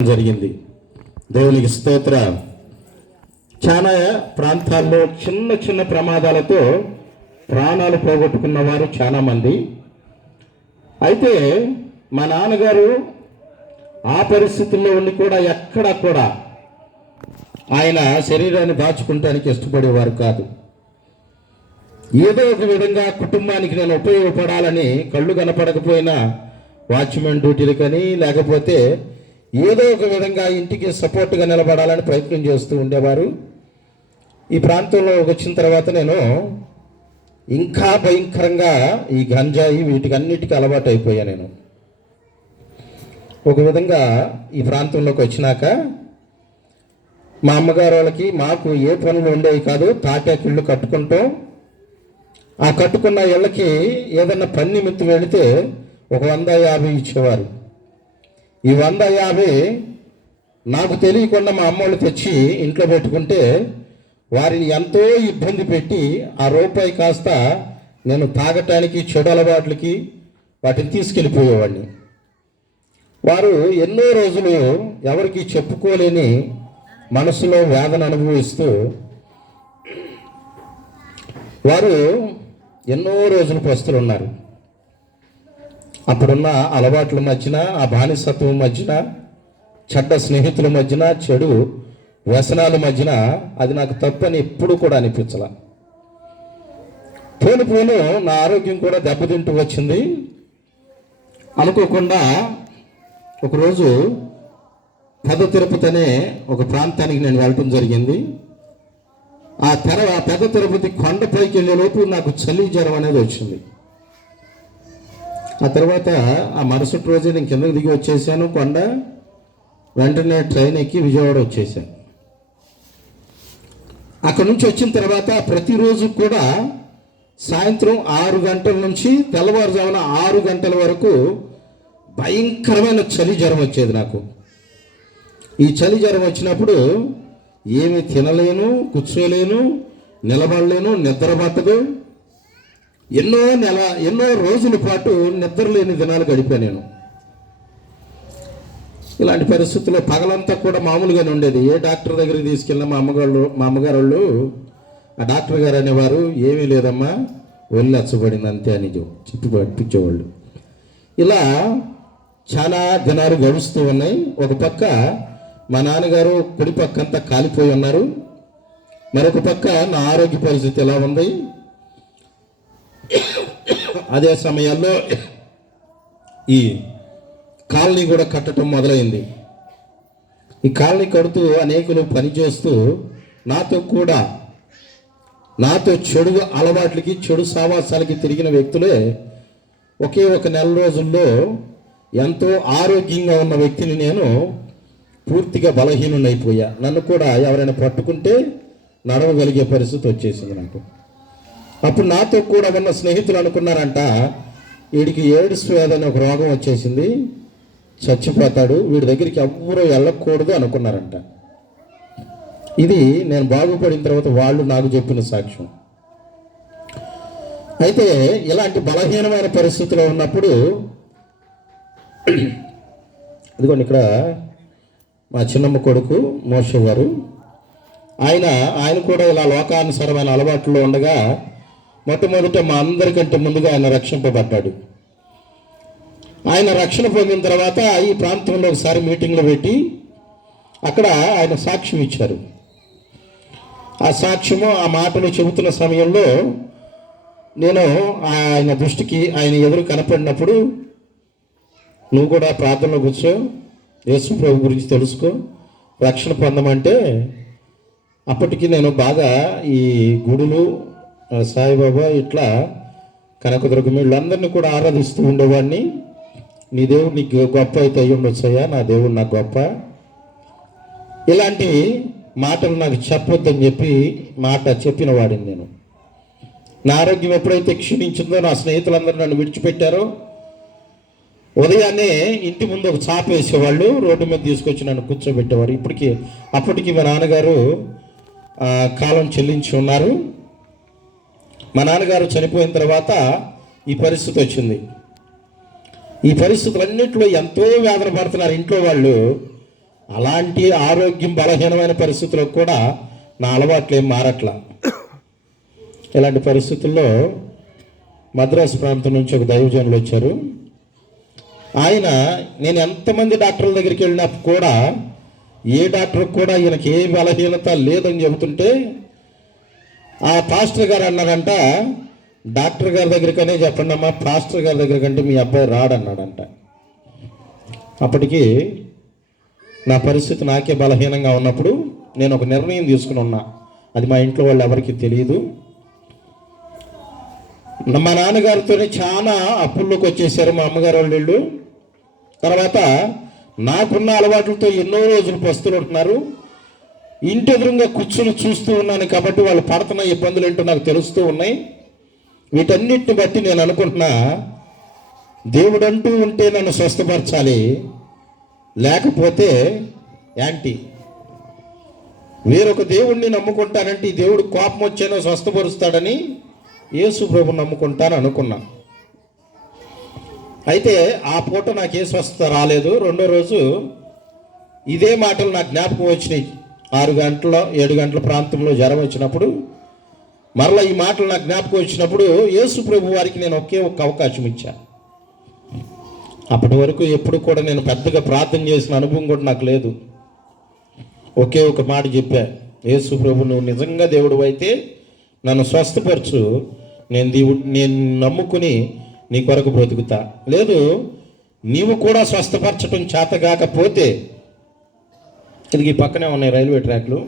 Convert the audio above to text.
జరిగింది. దేవునికి స్తోత్ర. చాలా ప్రాంతాల్లో చిన్న చిన్న ప్రమాదాలతో ప్రాణాలు పోగొట్టుకున్న వారు చాలా మంది. అయితే మా నాన్నగారు ఆ పరిస్థితుల్లో ఉండి కూడా ఎక్కడా కూడా ఆయన శరీరాన్ని దాచుకుంటానికి ఇష్టపడేవారు కాదు. ఏదో ఒక విధంగా కుటుంబానికి నేను ఉపయోగపడాలని కళ్ళు కనపడకపోయినా వాచ్మెన్ డ్యూటీలు కానీ లేకపోతే ఏదో ఒక విధంగా ఇంటికి సపోర్ట్గా నిలబడాలని ప్రయత్నం చేస్తూ ఉండేవారు. ఈ ప్రాంతంలో వచ్చిన తర్వాత నేను ఇంకా భయంకరంగా ఈ గంజాయి వీటికి అన్నిటికీ అలవాటు అయిపోయా నేను. ఒక విధంగా ఈ ప్రాంతంలోకి వచ్చినాక మా అమ్మగారు వాళ్ళకి మాకు ఏ పనులు ఉండేవి కాదు తాటాకిళ్ళు కట్టుకుంటాం ఆ కట్టుకున్న ఇళ్ళకి ఏదన్నా పని నిమిత్తం వెళితే ఒక వంద యాభై ఇచ్చేవారు. ఈ వంద యాభై నాకు తెలియకుండా మా అమ్మోళ్ళు తెచ్చి ఇంట్లో పెట్టుకుంటే వారిని ఎంతో ఇబ్బంది పెట్టి ఆ రూపాయి కాస్త నేను తాగటానికి చెడు అలవాట్లకి వాటిని తీసుకెళ్ళిపోయేవాడిని. వారు ఎన్నో రోజులు ఎవరికి చెప్పుకోలేని మనసులో వేదన అనుభవిస్తూ వారు ఎన్నో రోజులు పస్తులు ఉన్నారు అప్పుడున్న అలవాట్ల మధ్యన ఆ బానిసత్వం మధ్యన చెడ్డ స్నేహితుల మధ్యన చెడు వ్యసనాల మధ్యన అది నాకు తప్పని ఎప్పుడు కూడా అనిపించాల. పోను పోను నా ఆరోగ్యం కూడా దెబ్బతింటూ వచ్చింది. అనుకోకుండా ఒకరోజు పెద్ద తిరుపతి అనే ఒక ప్రాంతానికి నేను వెళ్ళటం జరిగింది. ఆ తెర ఆ పెద్ద తిరుపతి కొండపైకి వెళ్ళే లోపు నాకు చలి జ్వరం అనేది వచ్చింది. ఆ తర్వాత ఆ మరుసటి రోజే నేను కిందకి దిగి వచ్చేసాను. కొండ వెంటనే ట్రైన్ ఎక్కి విజయవాడ వచ్చేసాను. అక్కడ నుంచి వచ్చిన తర్వాత ప్రతిరోజు కూడా సాయంత్రం ఆరు గంటల నుంచి తెల్లవారుజామున ఆరు గంటల వరకు భయంకరమైన చలి జ్వరం వచ్చేది నాకు. ఈ చలి జ్వరం వచ్చినప్పుడు ఏమి తినలేను కూర్చోలేను నిలబడలేను నిద్ర పట్టదు. ఎన్నో నెల ఎన్నో రోజుల పాటు నిద్ర లేని దినాలు గడిపాను నేను. ఇలాంటి పరిస్థితుల్లో పగలంతా కూడా మామూలుగానే ఉండేది. ఏ డాక్టర్ దగ్గరికి తీసుకెళ్ళినా మా అమ్మగారు మా అమ్మగారు వాళ్ళు ఆ డాక్టర్ గారు అనేవారు ఏమీ లేదమ్మా ఒళ్ళు అచ్చబడింది అంతే అని చెప్పి పట్టించేవాళ్ళు ఇలా చాలా దినాలు గడుస్తూ ఉన్నాయి. ఒక పక్క మా నాన్నగారు కుడి పక్క అంతా కాలిపోయి ఉన్నారు. మరొక పక్క నా ఆరోగ్య పరిస్థితి ఎలా ఉంది? అదే సమయాల్లో ఈ కాలనీ కూడా కట్టడం మొదలైంది. ఈ కాలనీ కడుతూ అనేకులు పనిచేస్తూ నాతో కూడా నాతో చెడు అలవాట్లకి చెడు సావాసాలకి తిరిగిన వ్యక్తులే ఒకే ఒక నెల రోజుల్లో ఎంతో ఆరోగ్యంగా ఉన్న వ్యక్తిని నేను పూర్తిగా బలహీనునైపోయా నన్ను కూడా ఎవరైనా పట్టుకుంటే నడవగలిగే పరిస్థితి వచ్చేసింది నాకు. అప్పుడు నాతో కూడా ఉన్న స్నేహితులు అనుకున్నారంట వీడికి ఏడ్స్ వ్యాధి ఒక రోగం వచ్చేసింది చచ్చిపోతాడు వీడి దగ్గరికి ఎవ్వరూ వెళ్ళకూడదు అనుకున్నారంట. ఇది నేను బాగుపడిన తర్వాత వాళ్ళు నాకు చెప్పిన సాక్ష్యం. అయితే ఇలాంటి బలహీనమైన పరిస్థితిలో ఉన్నప్పుడు ఇదిగోండి ఇక్కడ మా చిన్నమ్మ కొడుకు మోష గారు. ఆయన ఆయన కూడా ఇలా లోకానుసారమైన అలవాట్లో ఉండగా మొట్టమొదట మా అందరికంటే ముందుగా ఆయన రక్షింపబడ్డాడు. ఆయన రక్షణ పొందిన తర్వాత ఈ ప్రాంతంలో ఒకసారి మీటింగ్లో పెట్టి అక్కడ ఆయన సాక్ష్యం ఇచ్చారు. ఆ సాక్ష్యము ఆ మాటలు చెబుతున్న సమయంలో నేను ఆయన దృష్టికి ఆయన ఎదురు కనపడినప్పుడు నువ్వు కూడా ప్రార్థనలో కూర్చో యేసు ప్రభు గురించి తెలుసుకో రక్షణ పొందమంటే అప్పటికి నేను బాగా ఈ గుడులు సాయిబాబా ఇట్లా కనకదుర్గ వీళ్ళందరినీ కూడా ఆరాధిస్తూ ఉండేవాడిని. నీ దేవుడు నీకు గొప్ప అయితే అయ్యి ఉండొచ్చయ్యా నా దేవుడు నాకు గొప్ప. ఇలాంటి మాటలు నాకు చెప్పొద్దని చెప్పి మాట చెప్పిన వాడిని నేను. నా ఆరోగ్యం ఎప్పుడైతే క్షీణించిందో నా స్నేహితులందరూ నన్ను విడిచిపెట్టారో ఉదయాన్నే ఇంటి ముందు ఒక చాప వేసేవాళ్ళు రోడ్డు మీద తీసుకొచ్చి నన్ను కూర్చోబెట్టేవారు. ఇప్పటికి అప్పటికి మా నాన్నగారు కాలం చెల్లించి ఉన్నారు. మా నాన్నగారు చనిపోయిన తర్వాత ఈ పరిస్థితి వచ్చింది. ఈ పరిస్థితులన్నింటిలో ఎంతో వేదన పడుతున్నారు ఇంట్లో వాళ్ళు. అలాంటి ఆరోగ్యం బలహీనమైన పరిస్థితుల్లో కూడా నా అలవాట్లు ఏం మారట్లా. ఇలాంటి పరిస్థితుల్లో మద్రాసు ప్రాంతం నుంచి ఒక దైవజనులు వచ్చారు. ఆయన నేను ఎంతమంది డాక్టర్ల దగ్గరికి వెళ్ళినా కూడా ఏ డాక్టర్ కూడా ఈయనకి ఏ బలహీనత లేదని చెబుతుంటే ఆ పాస్టర్ గారు అన్నారంట డాక్టర్ గారి దగ్గరికనే చెప్పండి అమ్మా పాస్టర్ గారి దగ్గర కంటే మీ అబ్బాయి రాడన్నాడంట. అప్పటికి నా పరిస్థితి నాకే బలహీనంగా ఉన్నప్పుడు నేను ఒక నిర్ణయం తీసుకుని ఉన్నా. అది మా ఇంట్లో వాళ్ళు ఎవరికి తెలియదు మా నాన్నగారితోనే చాలా అప్పుల్లోకి వచ్చేసారు మా అమ్మగారు వాళ్ళు వీళ్ళు తర్వాత నాకున్న అలవాట్లతో ఎన్నో రోజులు పస్తులు ఉంటున్నారు. ఇంటి ఎదురుగా కూర్చుని చూస్తూ ఉన్నాను కాబట్టి వాళ్ళు పడుతున్న ఇబ్బందులు ఏంటో నాకు తెలుస్తూ ఉన్నాయి. వీటన్నిటిని బట్టి నేను అనుకుంటున్నా దేవుడంటూ ఉంటే నన్ను స్వస్థపరచాలి లేకపోతే యాంటీ. వేరొక దేవుణ్ణి నమ్ముకుంటానంటే ఈ దేవుడు కోపం వచ్చేనో స్వస్థపరుస్తాడని యేసు ప్రభు నమ్ముకుంటాను అనుకున్నా. అయితే ఆ పూట నాకు ఏ స్వస్థత రాలేదు. రెండో రోజు ఇదే మాటలు నాకు జ్ఞాపకం వచ్చినాయి. ఆరు గంటల ఏడు గంటల ప్రాంతంలో జ్వరం వచ్చినప్పుడు మరలా ఈ మాటలు నాకు జ్ఞాపకం వచ్చినప్పుడు యేసు ప్రభు వారికి నేను ఒకే ఒక అవకాశం ఇచ్చా. అప్పటి వరకు ఎప్పుడు కూడా నేను పెద్దగా ప్రార్థన చేసిన అనుభవం కూడా నాకు లేదు. ఒకే ఒక మాట చెప్పా యేసు ప్రభు నువ్వు నిజంగా దేవుడు అయితే నన్ను స్వస్థపరచు. నేను దేవుడు నేను నమ్ముకుని నీ కొరకు బ్రతుకుతా. లేదు నీవు కూడా స్వస్థపరచటం చేత కాకపోతే ఇది ఈ పక్కనే ఉన్నాయి రైల్వే ట్రాక్లు.